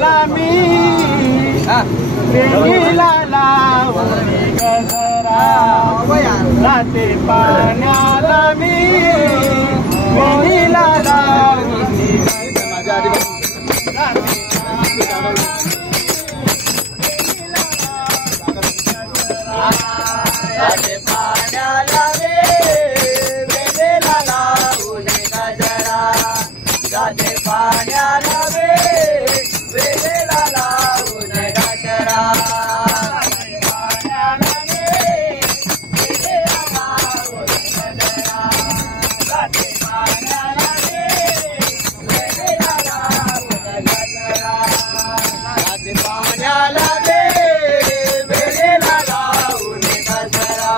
पाण्याला मी रेंगीला लावून गजरा जाते पाण्याला मी रेंगीला लावून जाते पाण्याला वेळेला लावून गजरा जाते पाण्याला वेळेला लावून गजरा जाते पाण्याला वेळेला लावून गजरा जाते पाण्याला वेळेला लावून गजरा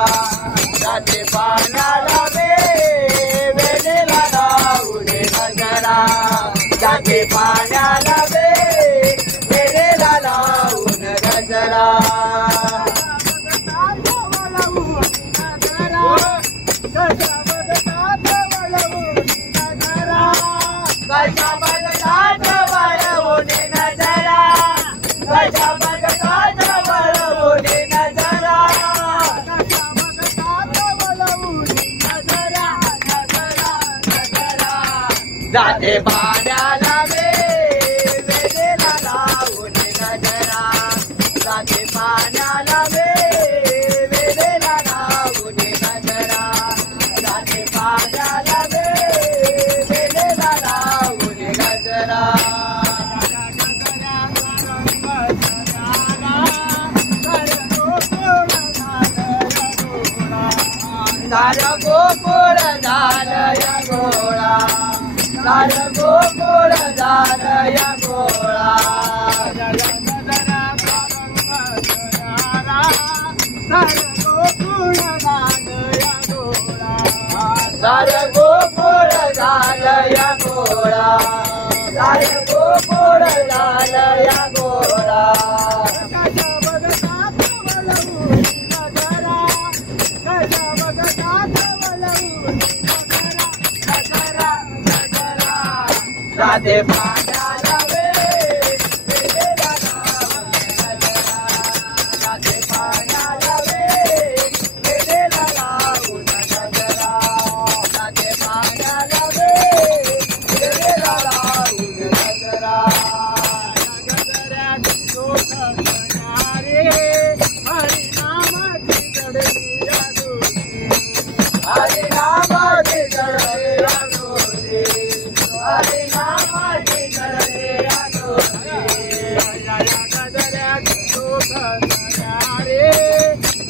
जाते पाण्याला वेळेला लावून गजरा जाते पाण्याला वेळेला लावून गजरा कशा बघतात वळवून नजरा कशा बघतात वळवून नजरा जाते पाण्याला वेळेला लावून गजरा जाते पाण्याला वेळेला लावून गजरा जाते पाण्याला वेळेला लावून गजरा सारा गोकुळ झालय गोळा सारा गोकुळ झालय गोळा सारा गोकुळ झालय गोळा सारा गोकुळ झालय गोळा जाते पाण्याला वेळेला लावून गजरा जाते पाण्याला वेळेला लावून गजरा जाते पाण्याला वेळेला लावून गजरा गजऱ्यात शोक करणारे हरिनामाची चढली अजून हरिनामाची चढली अजून हरिनामाची चढली गजऱ्यात शोक करणारे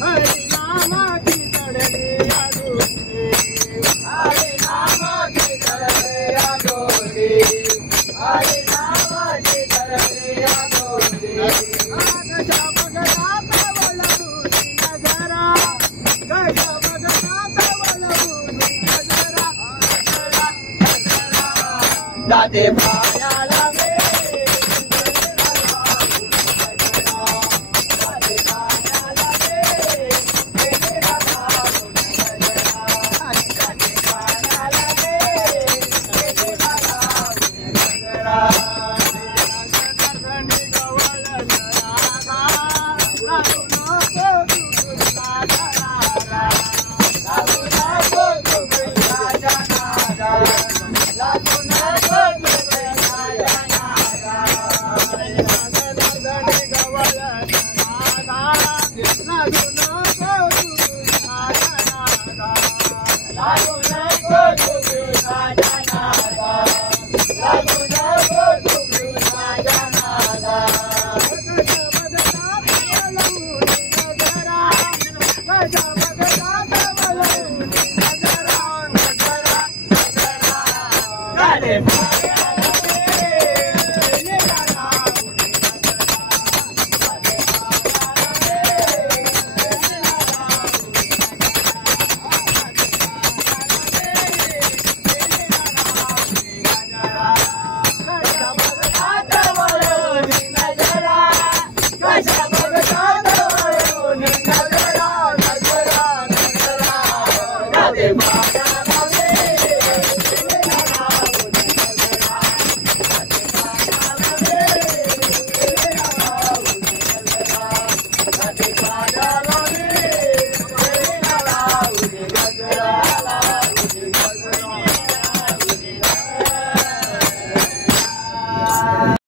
हरिनामाची चढली हरिनामाची चढली हरिनामाची चढली कशा बघतात वळवून गजरा कशा बघतात वळवून गजरा जाते